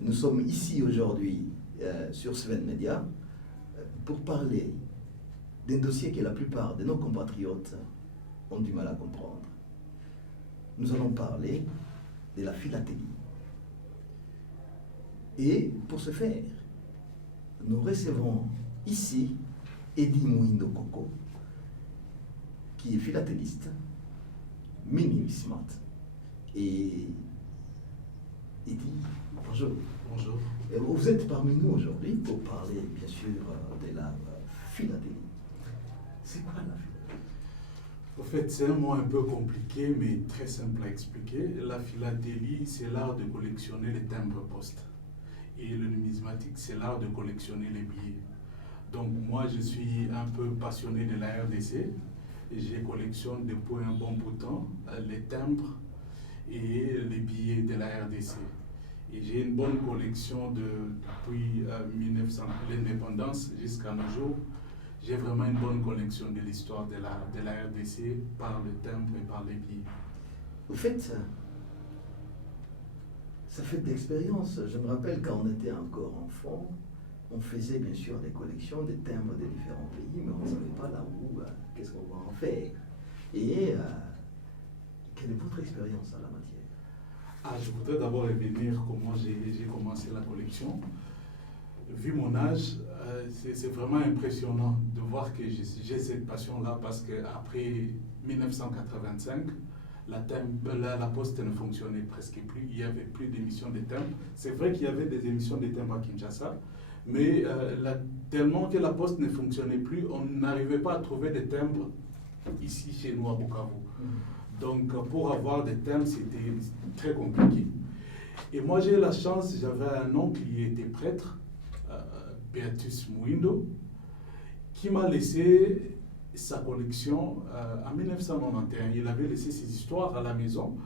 Nous sommes ici aujourd'hui sur Sven Media pour parler d'un dossier que la plupart de nos compatriotes ont du mal à comprendre. Nous allons parler de la philatélie. Et pour ce faire, nous recevons ici Eddie Mwindo Coco, qui est philatéliste, numismate. Et Eddie, bonjour. Bonjour. Et vous êtes parmi nous aujourd'hui pour parler, bien sûr, de la philatélie. C'est quoi la philatélie? En fait, c'est un mot un peu compliqué, mais très simple à expliquer. La philatélie, c'est l'art de collectionner les timbres postes. Et le numismatique, c'est l'art de collectionner les billets. Donc moi, je suis un peu passionné de la RDC. Et je collectionne depuis un bon bout de temps les timbres et les billets de la RDC. Et j'ai une bonne collection depuis l'indépendance jusqu'à nos jours. J'ai vraiment une bonne collection de l'histoire de la RDC par le timbre et par les billets. Vous faites ça? Ça fait de l'expérience. Je me rappelle quand on était encore enfant, on faisait bien sûr des collections des timbres de différents pays, mais on ne savait pas là où, qu'est-ce qu'on va en faire. Et quelle est votre expérience en la matière? Je voudrais d'abord revenir comment j'ai commencé la collection. Vu mon âge, c'est vraiment impressionnant de voir que j'ai cette passion-là parce qu'après 1985, la poste ne fonctionnait presque plus. Il n'y avait plus d'émissions de timbres. C'est vrai qu'il y avait des émissions de timbres à Kinshasa, mais tellement que la poste ne fonctionnait plus, on n'arrivait pas à trouver des timbres ici chez nous à Bukavu. Donc pour avoir des timbres, c'était très compliqué. Et moi j'ai eu la chance, j'avais un oncle qui était prêtre, Beatus Mwindo, qui m'a laissé sa collection en 1991. Il avait laissé ses histoires à la maison.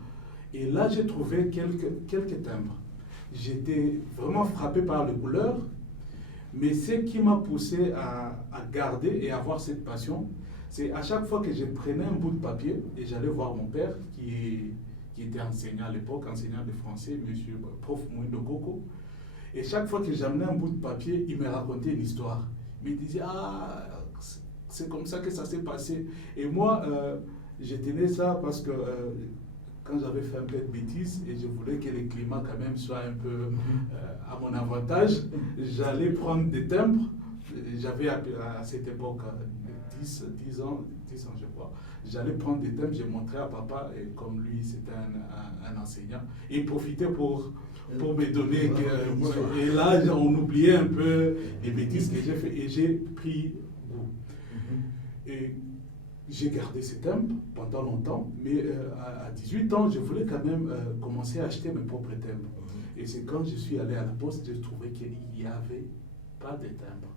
Et là, j'ai trouvé quelques timbres. J'étais vraiment frappé par les couleurs. Mais ce qui m'a poussé à garder et à avoir cette passion, c'est à chaque fois que je prenais un bout de papier et j'allais voir mon père, qui était enseignant à l'époque, enseignant de français, monsieur prof Mwindo Coco. Et chaque fois que j'amenais un bout de papier, il me racontait une histoire. Il me disait, c'est comme ça que ça s'est passé. Et moi, je tenais ça parce que quand j'avais fait un peu de bêtises et je voulais que le climat quand même soit un peu à mon avantage, j'allais prendre des timbres. J'avais à cette époque 10 ans je crois. J'allais prendre des timbres, j'ai montré à papa, et comme lui c'était un enseignant, et il profitait pour me donner. Et là, on oubliait un peu les bêtises que j'ai fait et j'ai pris goût. Et j'ai gardé ces timbres pendant longtemps, mais à 18 ans, je voulais quand même commencer à acheter mes propres timbres. Et c'est quand je suis allé à la poste, j'ai trouvé qu'il n'y avait pas de timbres.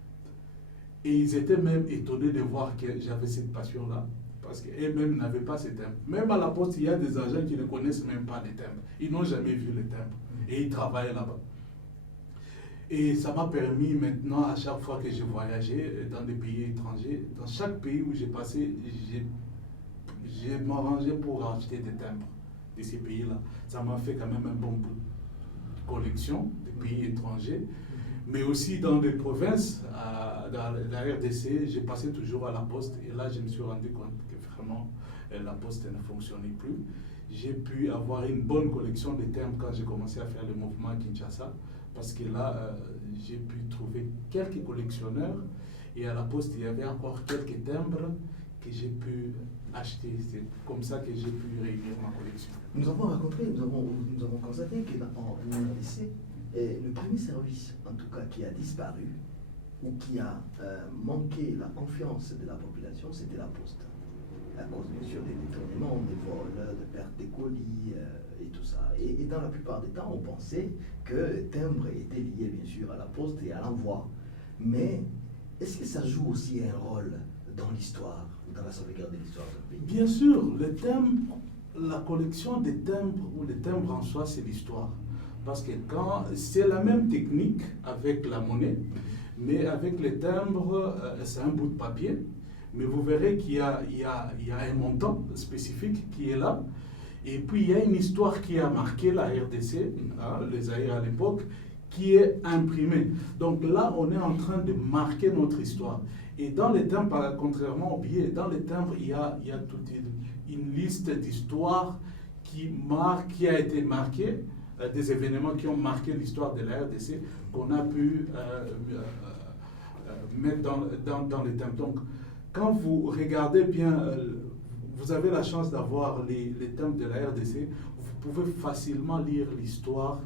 Et ils étaient même étonnés de voir que j'avais cette passion-là, parce qu'eux-mêmes n'avaient pas ces timbres. Même à la poste, il y a des agents qui ne connaissent même pas les timbres. Ils n'ont jamais vu les timbres. Et ils travaillent là-bas. Et ça m'a permis maintenant, à chaque fois que j'ai voyagé dans des pays étrangers, dans chaque pays où j'ai passé, j'ai m'arrangé pour acheter des timbres de ces pays-là. Ça m'a fait quand même un bon bout de collection de pays étrangers. Mais aussi dans les provinces, dans la RDC, j'ai passé toujours à la poste. Et là, je me suis rendu compte que vraiment, la poste ne fonctionnait plus. J'ai pu avoir une bonne collection de timbres quand j'ai commencé à faire le mouvement à Kinshasa. Parce que là, j'ai pu trouver quelques collectionneurs. Et à la poste, il y avait encore quelques timbres que j'ai pu acheter. C'est comme ça que j'ai pu réunir ma collection. Nous avons rencontré, nous avons constaté qu'en RDC, le premier service, en tout cas, qui a disparu ou qui a manqué la confiance de la population, c'était la poste. À cause, bien sûr, des détournements, des vols, de pertes des colis et tout ça. Et dans la plupart des temps, on pensait que le timbre était lié, bien sûr, à la poste et à l'envoi. Mais est-ce que ça joue aussi un rôle dans l'histoire, dans la sauvegarde de l'histoire d'un pays? Bien sûr, le timbre, la collection des timbres ou les timbres en soi, c'est l'histoire. Parce que c'est la même technique avec la monnaie, mais avec les timbres, c'est un bout de papier. Mais vous verrez qu'il y a un montant spécifique qui est là. Et puis il y a une histoire qui a marqué la RDC, les Zaïre à l'époque, qui est imprimé. Donc là, on est en train de marquer notre histoire. Et dans les timbres, contrairement au billet, dans les timbres, il y a toute une liste d'histoires qui a été marquée, des événements qui ont marqué l'histoire de la RDC, qu'on a pu mettre dans les timbres. Donc, quand vous regardez bien, vous avez la chance d'avoir les timbres de la RDC, vous pouvez facilement lire l'histoire,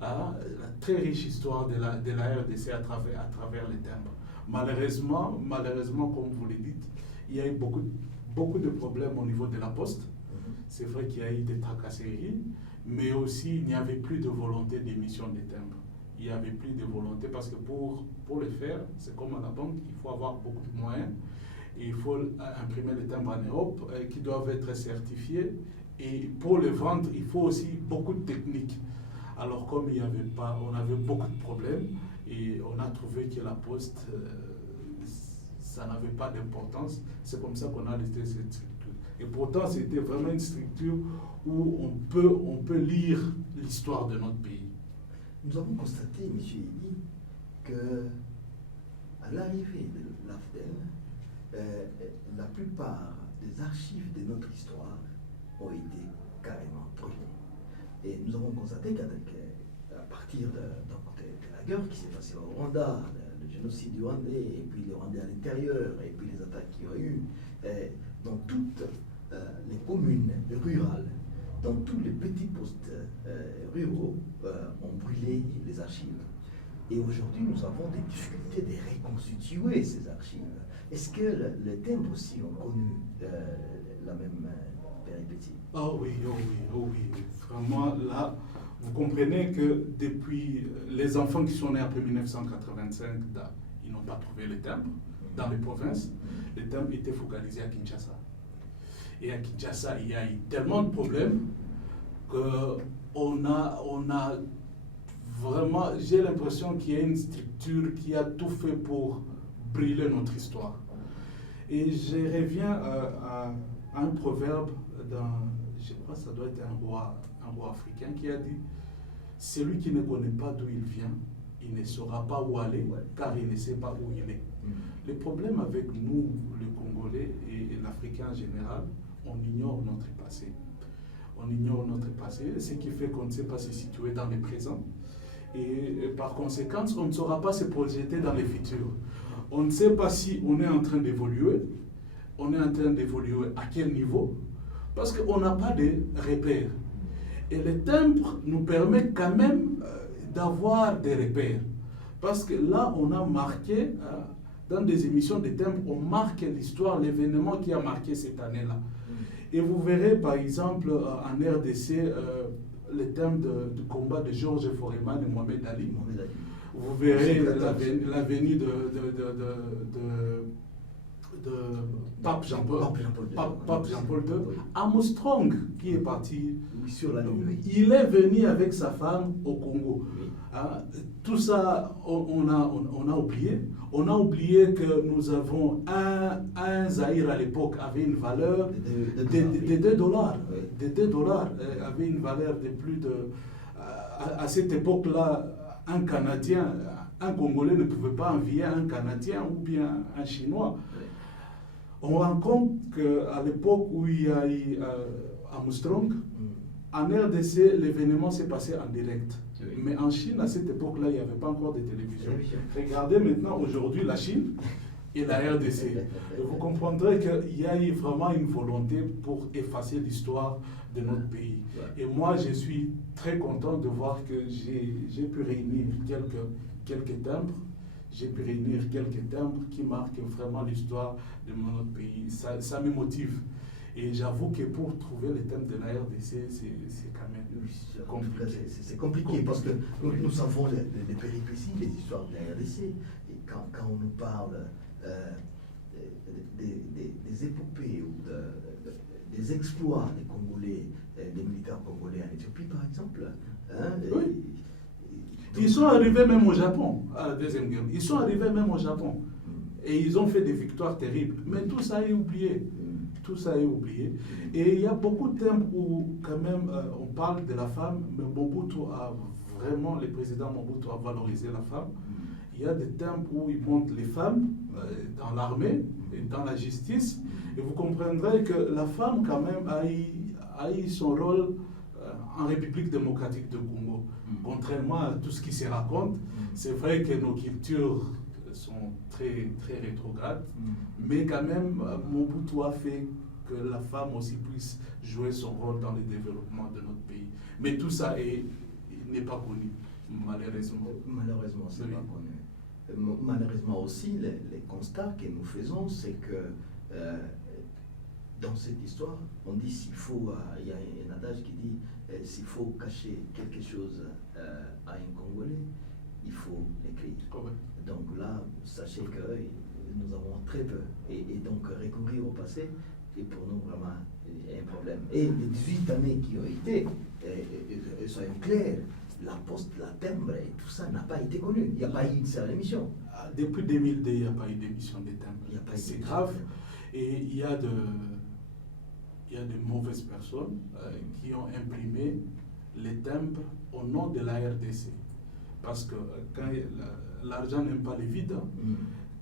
la très riche histoire de la RDC à travers les timbres. Malheureusement, comme vous le dites, il y a eu beaucoup de problèmes au niveau de la Poste. C'est vrai qu'il y a eu des tracasseries, mais aussi il n'y avait plus de volonté d'émission des timbres. Il n'y avait plus de volonté parce que pour le faire, c'est comme à la banque, il faut avoir beaucoup de moyens. Et il faut imprimer les timbres en Europe qui doivent être certifiés. Et pour les vendre, il faut aussi beaucoup de techniques. Alors comme il n'y avait pas, on avait beaucoup de problèmes et on a trouvé que la Poste, ça n'avait pas d'importance. C'est comme ça qu'on a laissé cette structure. Et pourtant, c'était vraiment une structure où on peut lire l'histoire de notre pays. Nous avons constaté, M. Eddy, que à l'arrivée de l'AFDEL, la plupart des archives de notre histoire ont été carrément brûlées. Et nous avons constaté qu'à partir de la guerre qui s'est passée au Rwanda, le génocide du Rwandais, et puis les Rwandais à l'intérieur, et puis les attaques qu'il y a eu, dans toutes les communes rurales, dans tous les petits postes ruraux, ont brûlé les archives. Et aujourd'hui, nous avons des difficultés de reconstituer ces archives. Est-ce que les timbres aussi ont connu la même péripétie? Oh oui. Vraiment, là, vous comprenez que depuis les enfants qui sont nés après 1985, ils n'ont pas trouvé les timbres dans les provinces. Les timbres étaient focalisés à Kinshasa. Et à Kinshasa, il y a eu tellement de problèmes qu'on a vraiment, j'ai l'impression qu'il y a une structure qui a tout fait pour brûler notre histoire. Et je reviens à un proverbe je crois que ça doit être un roi africain qui a dit « Celui qui ne connaît pas d'où il vient, il ne saura pas où aller, car il ne sait pas où il est. » Le problème avec nous, les Congolais et l'Africain en général, on ignore notre passé. On ignore notre passé, ce qui fait qu'on ne sait pas se situer dans le présent. Et par conséquent, on ne saura pas se projeter dans le futur. On ne sait pas si on est en train d'évoluer, à quel niveau, parce qu'on n'a pas de repères. Et le timbres nous permet quand même d'avoir des repères. Parce que là, on a marqué, dans des émissions de timbres, on marque l'histoire, l'événement qui a marqué cette année-là. Et vous verrez, par exemple, en RDC, le thème du combat de Georges Foreman et Mohamed Ali. Vous verrez la venue de Pape Jean-Paul II, Armstrong qui est parti sur la Lune. Il est venu avec sa femme au Congo. Tout ça, on a oublié. On a oublié que nous avons un Zaïre à l'époque avait une valeur de $2. De $2 avait une valeur de plus de... À cette époque-là, un Canadien, un Congolais ne pouvait pas envier un Canadien ou bien un Chinois. On rend compte qu'à l'époque où il y a eu Armstrong, en RDC, l'événement s'est passé en direct. Mais en Chine, à cette époque-là, il n'y avait pas encore de télévision. Regardez maintenant aujourd'hui la Chine et la RDC. Et vous comprendrez qu'il y a eu vraiment une volonté pour effacer l'histoire de notre pays. Et moi, je suis très content de voir que j'ai pu réunir quelques timbres. J'ai pu réunir quelques timbres qui marquent vraiment l'histoire de notre pays. Ça me motive. Et j'avoue que pour trouver les thèmes de la RDC, c'est quand même compliqué. C'est compliqué parce que nous savons les péripéties, les histoires de la RDC. Et quand on nous parle des épopées ou des exploits des Congolais, des militaires congolais en Éthiopie par exemple, oui. Ils sont arrivés même au Japon, à la Deuxième Guerre. Ils sont arrivés même au Japon. Et ils ont fait des victoires terribles. Mais tout ça est oublié. Tout ça est oublié. Et il y a beaucoup de thèmes où, quand même, on parle de la femme, mais Mobutu a vraiment le président Mobutu a valorisé la femme. Il y a des thèmes où il montre les femmes dans l'armée et dans la justice. Et vous comprendrez que la femme, quand même, a eu son rôle en République démocratique de Congo. Contrairement à tout ce qui se raconte, c'est vrai que nos cultures sont très, très rétrogrades, mais quand même, Mobutu a fait que la femme aussi puisse jouer son rôle dans le développement de notre pays. Mais tout ça n'est pas connu, malheureusement. Malheureusement, c'est pas connu. Malheureusement aussi, les constats que nous faisons, c'est que dans cette histoire, on dit s'il faut, il y a un adage qui dit s'il faut cacher quelque chose à un Congolais, il faut l'écrire. Donc là, sachez que nous avons très peu. Et donc recourir au passé est pour nous vraiment un problème. Et les 18 années qui ont été, soyons clairs, la poste, la timbre et tout ça n'a pas été connu. Il n'y a pas eu une seule émission. Depuis 2002, il n'y a pas eu d'émission des timbres. C'est grave. Et il y a de mauvaises personnes qui ont imprimé les timbres au nom de la RDC. Parce que quand l'argent n'aime pas les vides,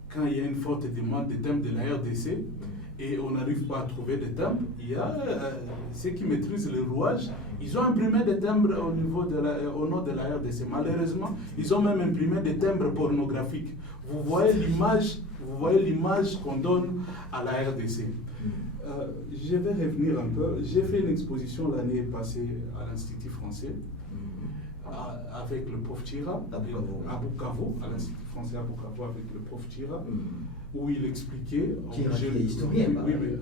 quand il y a une forte demande des timbres de la RDC et on n'arrive pas à trouver des timbres, il y a ceux qui maîtrisent le rouage, ils ont imprimé des timbres au nom de la RDC. Malheureusement, ils ont même imprimé des timbres pornographiques. Vous voyez l'image qu'on donne à la RDC. Je vais revenir un peu. J'ai fait une exposition l'année passée à l'Institut français avec le prof Tira, à Bukavu, à l'Institut français à Bukavu avec le prof Tira, où il expliquait... Tira qui est historien. Oui, mais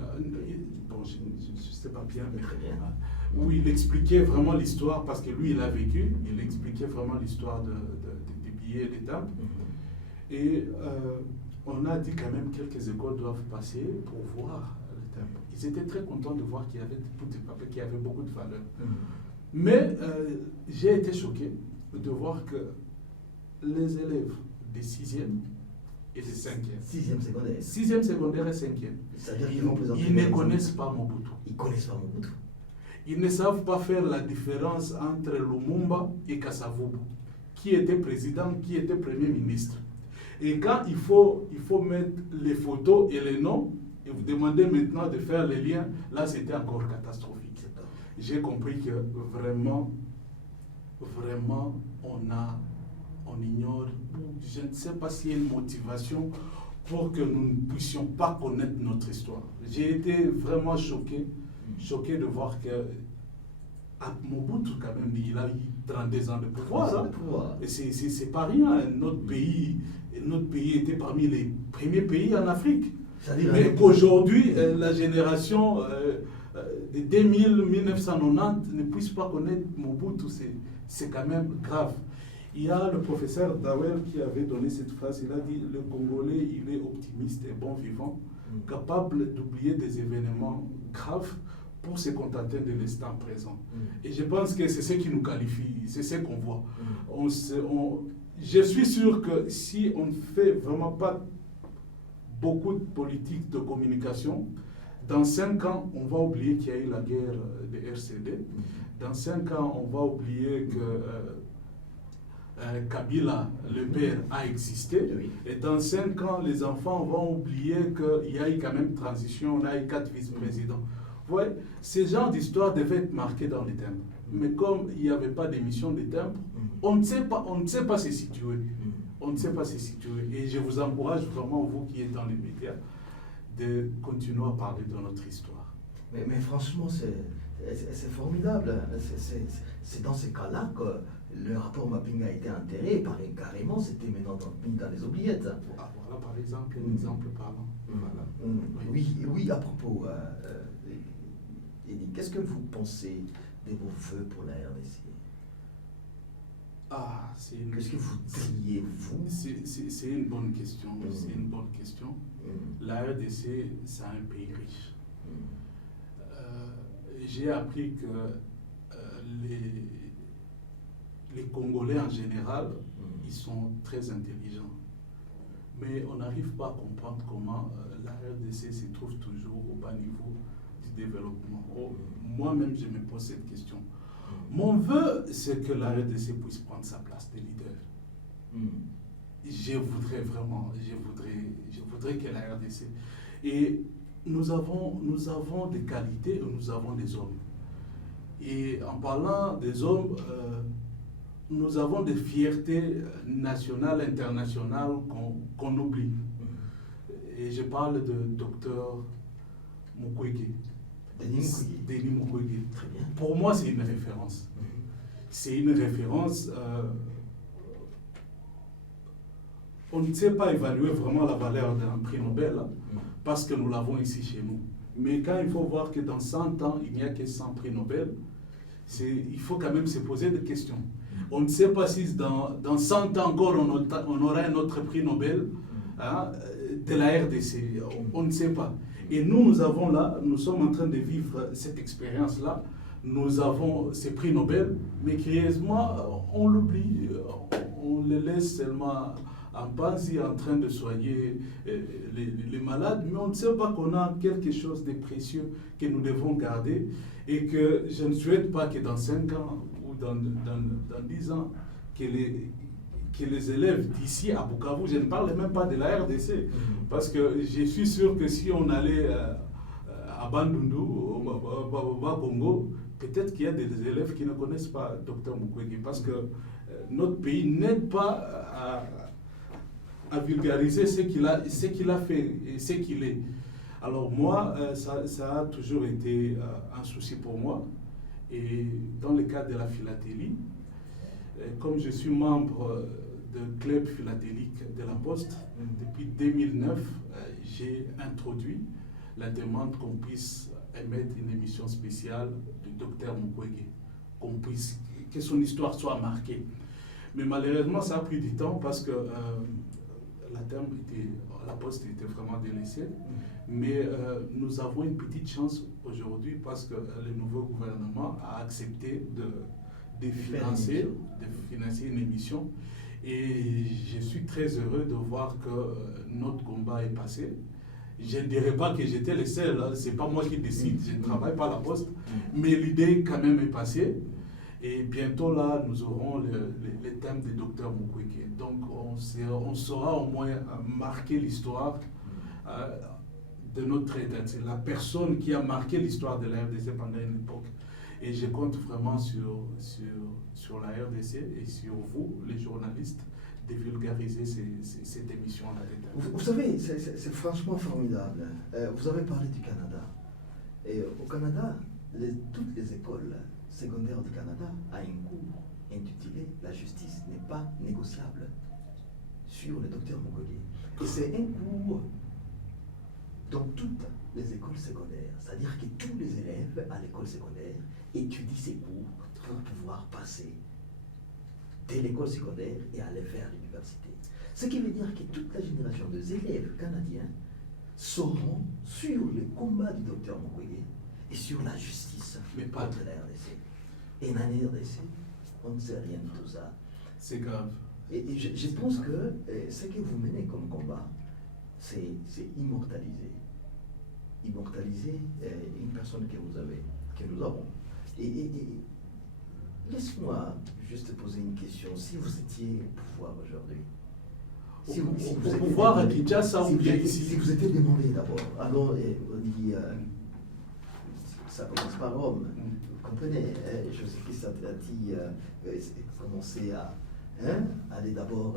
bon, je ne sais pas bien. Mais très bien. Où il expliquait vraiment l'histoire, parce que lui, il a vécu, il expliquait vraiment l'histoire des billets et des timbres. Et on a dit quand même quelques écoles doivent passer pour voir le timbre. Ils étaient très contents de voir qu'il y avait des bouts de papier qui avaient beaucoup de valeur. Mais j'ai été choqué de voir que les élèves des 6e et des 5e. 6e secondaire. 6e secondaire et 5e. Ils ne connaissent pas Mobutu. Ils connaissent pas Mobutu. Ils ne savent pas faire la différence entre Lumumba et Kasavubu, qui était président, qui était premier ministre. Et quand il faut mettre les photos et les noms, et vous demandez maintenant de faire les liens, là c'était encore catastrophique. J'ai compris que vraiment, on ignore, je ne sais pas s'il y a une motivation pour que nous ne puissions pas connaître notre histoire. J'ai été vraiment choqué de voir que Mobutu, quand même, il a eu 32 ans de pouvoir. Et c'est pas rien. Notre pays était parmi les premiers pays en Afrique. Mais qu'aujourd'hui, la génération de 2000-1990 ne puisse pas connaître Mobutu, c'est quand même grave. Il y a le professeur Dawel qui avait donné cette phrase, il a dit « Le Congolais, il est optimiste et bon vivant, capable d'oublier des événements graves pour se contenter de l'instant présent. » Et je pense que c'est ce qui nous qualifie, c'est ce qu'on voit. Je suis sûr que si on ne fait vraiment pas beaucoup de politique de communication, dans 5 ans, on va oublier qu'il y a eu la guerre de RCD. Dans 5 ans, on va oublier que Kabila, le père, a existé. Et dans 5 ans, les enfants vont oublier qu'il y a eu quand même transition, on a eu 4 vice-présidents. Vous voyez, ce genre d'histoire devait être marqué dans les timbres. Mais comme il n'y avait pas d'émission de timbres, on ne sait pas se situer. On ne sait pas se situer. Et je vous encourage vraiment, vous qui êtes dans les médias, de continuer à parler de notre histoire. Mais franchement, c'est formidable. C'est dans ces cas-là que le rapport Mapping a été enterré. Carrément, c'était maintenant dans les oubliettes. Voilà par exemple un exemple parlant. Oui, à propos, Eddie, qu'est-ce que vous pensez de vos vœux pour la RDC? Qu'est-ce que vous triez, vous? C'est une bonne question. C'est une bonne question. La RDC, c'est un pays riche. J'ai appris que les Congolais en général, ils sont très intelligents. Mais on n'arrive pas à comprendre comment la RDC se trouve toujours au bas niveau du développement. Moi-même, je me pose cette question. Mon vœu, c'est que la RDC puisse prendre sa place de leader. Je voudrais que la RDC... Et nous avons des qualités et nous avons des hommes. Et en parlant des hommes, nous avons des fiertés nationales, internationales qu'on oublie. Et je parle de Dr Mukwege. Denis Mukwege. Très bien. Pour moi, c'est une référence. C'est une référence. On ne sait pas évaluer vraiment la valeur d'un prix Nobel parce que nous l'avons ici chez nous. Mais quand il faut voir que dans 100 ans, il n'y a que 100 prix Nobel, il faut quand même se poser des questions. On ne sait pas si dans 100 ans encore on aura un autre prix Nobel de la RDC. On ne sait pas. Et nous sommes en train de vivre cette expérience-là. Nous avons ces prix Nobel, mais curieusement, on l'oublie. On les laisse seulement en Panzi en train de soigner les malades, mais on ne sait pas qu'on a quelque chose de précieux que nous devons garder et que je ne souhaite pas que dans 5 ans ou dans 10 ans, que les élèves d'ici à Bukavu, je ne parle même pas de la RDC, parce que je suis sûr que si on allait à Bandundu, au Congo, peut-être qu'il y a des élèves qui ne connaissent pas Dr Mukwege, parce que notre pays n'aide pas à vulgariser ce qu'il a fait et ce qu'il est. Alors moi, ça a toujours été un souci pour moi. Et dans le cadre de la philatélie, comme je suis membre du club philatélique de la Poste, depuis 2009, j'ai introduit la demande qu'on puisse émettre une émission spéciale du docteur Mukwege, que son histoire soit marquée. Mais malheureusement, ça a pris du temps parce que la Poste était vraiment délaissée. Mais nous avons une petite chance aujourd'hui parce que le nouveau gouvernement a accepté de financer une émission. Et je suis très heureux de voir que notre combat est passé. Je ne dirais pas que j'étais le seul, hein. Ce n'est pas moi qui décide, je ne travaille pas à la Poste, mais l'idée quand même est passée. Et bientôt là, nous aurons le thème du docteur Mukwege. Donc on saura au moins marquer l'histoire de notre État. C'est la personne qui a marqué l'histoire de la RDC pendant une époque. Et je compte vraiment sur la RDC et sur vous, les journalistes, de vulgariser cette émission-là. Vous savez, c'est franchement formidable. Vous avez parlé du Canada. Et au Canada, toutes les écoles secondaires du Canada ont un cours intitulé « La justice n'est pas négociable » sur le docteur Mukwege. Et c'est un cours dans toutes les écoles secondaires. C'est-à-dire que tous les élèves à l'école secondaire étudient ces cours pour pouvoir passer de l'école secondaire et aller vers l'université. Ce qui veut dire que toute la génération des élèves canadiens sauront sur le combat du docteur Mukwege et sur la justice contre la RDC. Et en RDC, on ne sait rien de tout ça. C'est grave. Et je pense que ce que vous menez comme combat, c'est immortaliser. Immortaliser une personne que nous avons. Et laisse-moi juste poser une question. Si vous étiez au pouvoir aujourd'hui, au pouvoir à Kinshasa ou bien ici? Si vous étiez demandé d'abord, alors on dit, ça commence par Rome. Vous comprenez, Jésus-Christ a dit, commencer à aller d'abord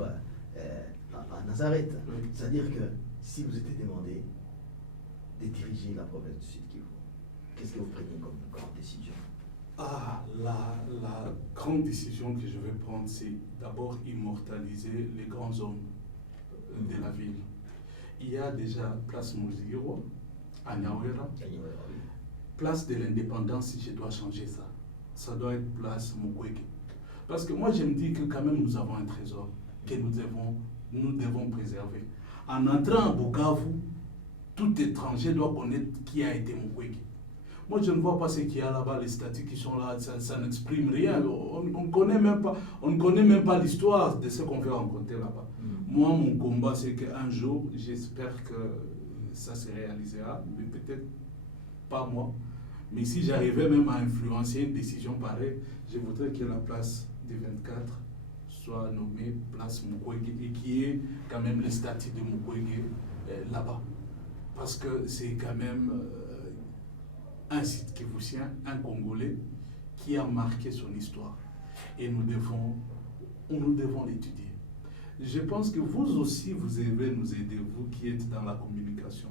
à Nazareth. Oui. C'est-à-dire que si vous étiez demandé de diriger la province du Sud-Kivu, qu'est-ce que vous preniez comme grande décision? La grande décision que je vais prendre, c'est d'abord immortaliser les grands hommes de la ville. Il y a déjà Place Muzigiro, à Nyawera. Place de l'indépendance, si je dois changer ça. Ça doit être Place Mukwege. Parce que moi, je me dis que quand même, nous avons un trésor que nous devons préserver. En entrant à Bukavu, tout étranger doit connaître qui a été Mukwege. Moi, je ne vois pas ce qu'il y a là-bas, les statues qui sont là, ça n'exprime rien. On ne connaît même pas l'histoire de ce qu'on veut rencontrer là-bas. Moi, mon combat, c'est qu'un jour, j'espère que ça se réalisera, mais peut-être pas moi, Mais si j'arrivais même à influencer une décision pareille, je voudrais que la place des 24 soit nommée place Mukwege et qu'il y ait quand même le statut de Mukwege là-bas. Parce que c'est quand même un site kivusien, un Congolais, qui a marqué son histoire. Et nous devons l'étudier. Je pense que vous aussi, vous devez nous aider, vous qui êtes dans la communication.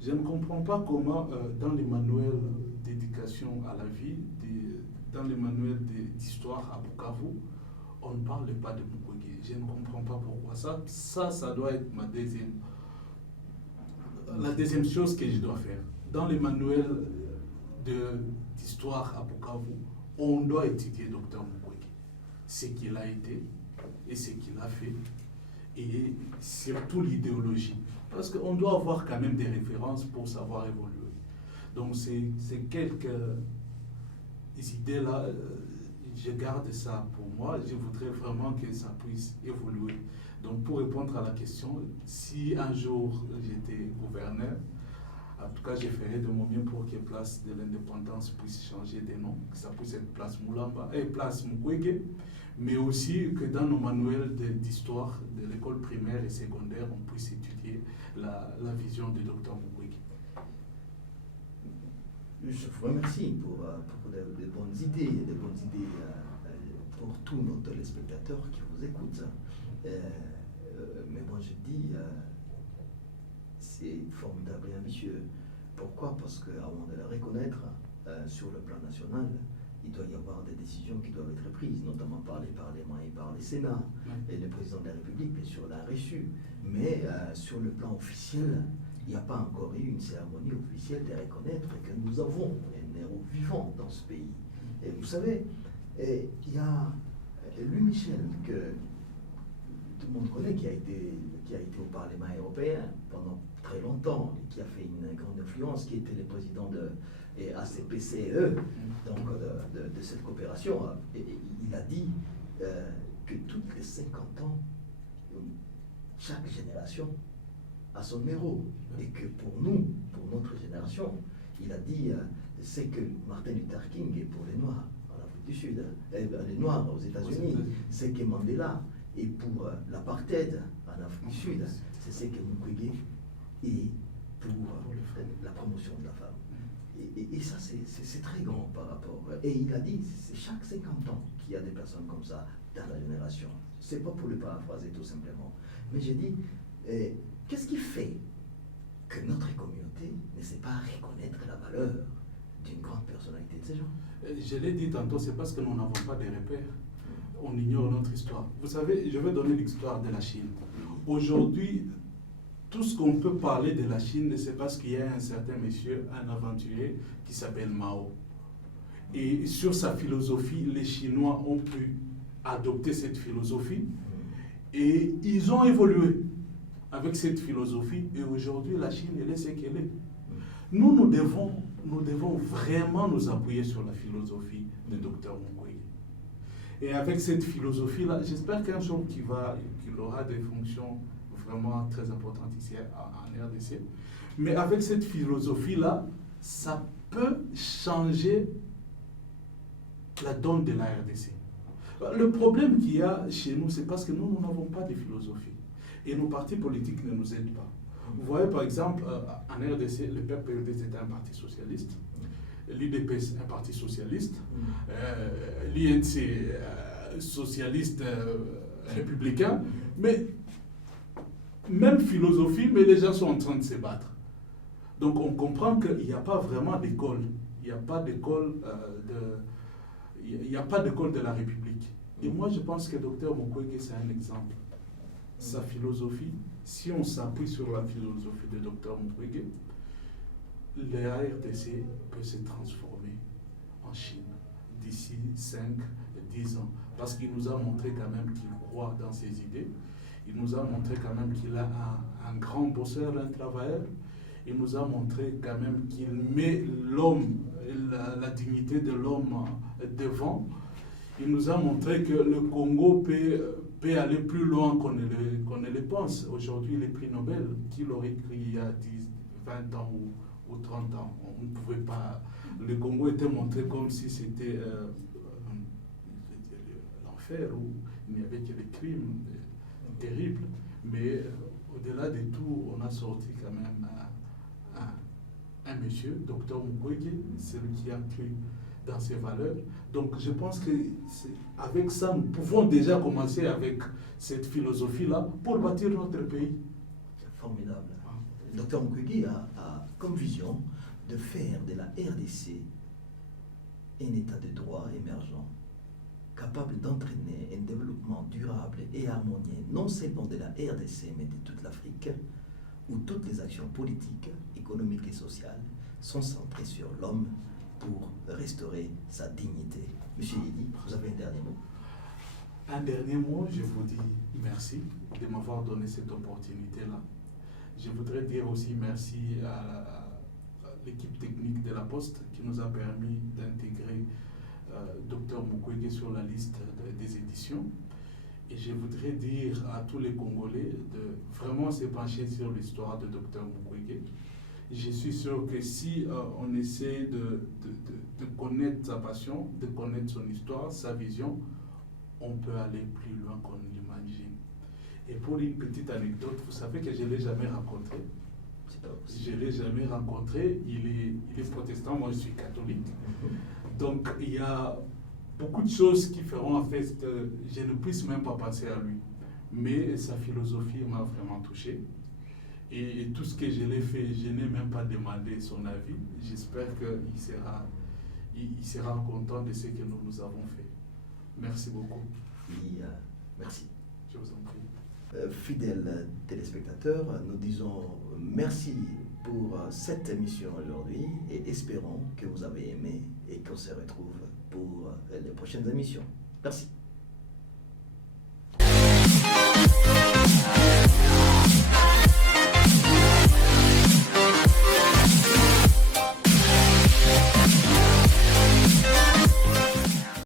Je ne comprends pas comment, dans les manuels d'éducation à la vie, dans les manuels d'histoire à Bukavu, on ne parle pas de Mukwege. Je ne comprends pas pourquoi. Ça doit être la deuxième chose que je dois faire. Dans les manuels d'histoire à Bukavu, on doit étudier Dr Mukwege, ce qu'il a été et ce qu'il a fait, et surtout l'idéologie. Parce qu'on doit avoir quand même des références pour savoir évoluer. Donc c'est quelques idées-là, je garde ça pour moi. Je voudrais vraiment que ça puisse évoluer. Donc pour répondre à la question, si un jour j'étais gouverneur, en tout cas je ferais de mon mieux pour que Place de l'Indépendance puisse changer de nom, que ça puisse être Place Mulamba et Place Mukwege, mais aussi que dans nos manuels d'histoire de l'école primaire et secondaire, on puisse étudier la vision du docteur Mukwege. Je vous remercie pour de bonnes idées, pour tous nos téléspectateurs qui vous écoutent. Mais moi je dis, c'est formidable et ambitieux. Pourquoi? Parce qu'avant de le reconnaître sur le plan national, il doit y avoir des décisions qui doivent être prises, notamment par les parlements et par les Sénats. Et le président de la République, bien sûr, l'a reçu. Mais sur le plan officiel, il n'y a pas encore eu une cérémonie officielle de reconnaître que nous avons un héros vivant dans ce pays. Et vous savez, il y a Louis Michel, que tout le monde connaît, qui a été au Parlement européen pendant très longtemps, et qui a fait une grande influence, qui était le président de ACPCE, donc de cette coopération. Et il a dit que toutes les 50 ans, chaque génération a son héros. Et que pour nous, pour notre génération, il a dit c'est que Martin Luther King est pour les Noirs en Afrique du Sud, les Noirs aux États-Unis, c'est que Mandela est pour l'apartheid en Afrique du Sud, c'est ce que Mukwege est pour la promotion de la femme. Et ça, c'est très grand par rapport. Et il a dit, c'est chaque 50 ans qu'il y a des personnes comme ça dans la génération. C'est pas pour le paraphraser tout simplement. Mais j'ai dit, qu'est-ce qui fait que notre communauté ne sait pas reconnaître la valeur d'une grande personnalité de ces gens? Je l'ai dit tantôt, c'est parce que nous n'avons pas de repères. On ignore notre histoire. Vous savez, je vais donner l'histoire de la Chine. Aujourd'hui, tout ce qu'on peut parler de la Chine, c'est parce qu'il y a un certain monsieur, un aventurier, qui s'appelle Mao. Et sur sa philosophie, les Chinois ont pu adopter cette philosophie et ils ont évolué avec cette philosophie. Et aujourd'hui, la Chine, elle est ce qu'elle est. Nous devons vraiment nous appuyer sur la philosophie du docteur Mukwege. Et avec cette philosophie-là, j'espère qu'un jour qu'il aura des fonctions vraiment très importantes ici en RDC. Mais avec cette philosophie-là, ça peut changer la donne de la RDC. Le problème qu'il y a chez nous, c'est parce que nous n'avons pas de philosophie. Et nos partis politiques ne nous aident pas. Vous voyez, par exemple, en RDC, le PPRD était un parti socialiste, l'UDPS un parti socialiste, l'INC socialiste républicain, mais même philosophie, mais les gens sont en train de se battre. Donc on comprend qu'il n'y a pas vraiment d'école. Il n'y a pas d'école de la République. Et moi je pense que Dr Mukwege c'est un exemple. Sa philosophie, si on s'appuie sur la philosophie de Dr Mukwege, le RDC peut se transformer en Chine d'ici 5-10 ans. Parce qu'il nous a montré quand même qu'il croit dans ses idées. Il nous a montré quand même qu'il a un grand bosseur, un travailleur. Il nous a montré quand même qu'il met l'homme, la dignité de l'homme devant. Il nous a montré que le Congo peut aller plus loin qu'on ne le pense. Aujourd'hui, les prix Nobel, qui l'aurait écrit il y a 20 ans ou 30 ans. On ne pouvait pas... Le Congo était montré comme si c'était l'enfer, où il n'y avait que des crimes terribles. Mais au-delà de tout, on a sorti quand même un monsieur, Dr Mukwege, celui qui a cru dans ses valeurs. Donc je pense que avec ça, nous pouvons déjà commencer avec cette philosophie-là pour bâtir notre pays. C'est formidable. Dr Mukwege a comme vision de faire de la RDC un état de droit émergent, capable d'entraîner un développement durable et harmonieux, non seulement de la RDC, mais de toute l'Afrique, où toutes les actions politiques, économiques et sociales sont centrées sur l'homme pour restaurer sa dignité. Monsieur Yedi, vous avez un dernier mot? Un dernier mot, je vous dis merci de m'avoir donné cette opportunité-là. Je voudrais dire aussi merci à l'équipe technique de la Poste qui nous a permis d'intégrer Dr Mukwege sur la liste des éditions. Et je voudrais dire à tous les Congolais de vraiment se pencher sur l'histoire de Dr Mukwege. Je suis sûr que si on essaie de connaître sa passion, de connaître son histoire, sa vision, on peut aller plus loin qu'on l'imagine. Et pour une petite anecdote, vous savez que je ne l'ai jamais rencontré. Je ne l'ai jamais rencontré. Il est protestant, moi je suis catholique. Donc il y a beaucoup de choses qui feront en fait que je ne puisse même pas penser à lui. Mais sa philosophie m'a vraiment touché. Et tout ce que je l'ai fait, je n'ai même pas demandé son avis. J'espère qu'il sera content de ce que nous avons fait. Merci beaucoup. Oui, merci. Je vous en prie. Fidèles téléspectateurs, nous disons merci pour cette émission aujourd'hui et espérons que vous avez aimé et qu'on se retrouve pour les prochaines émissions. Merci.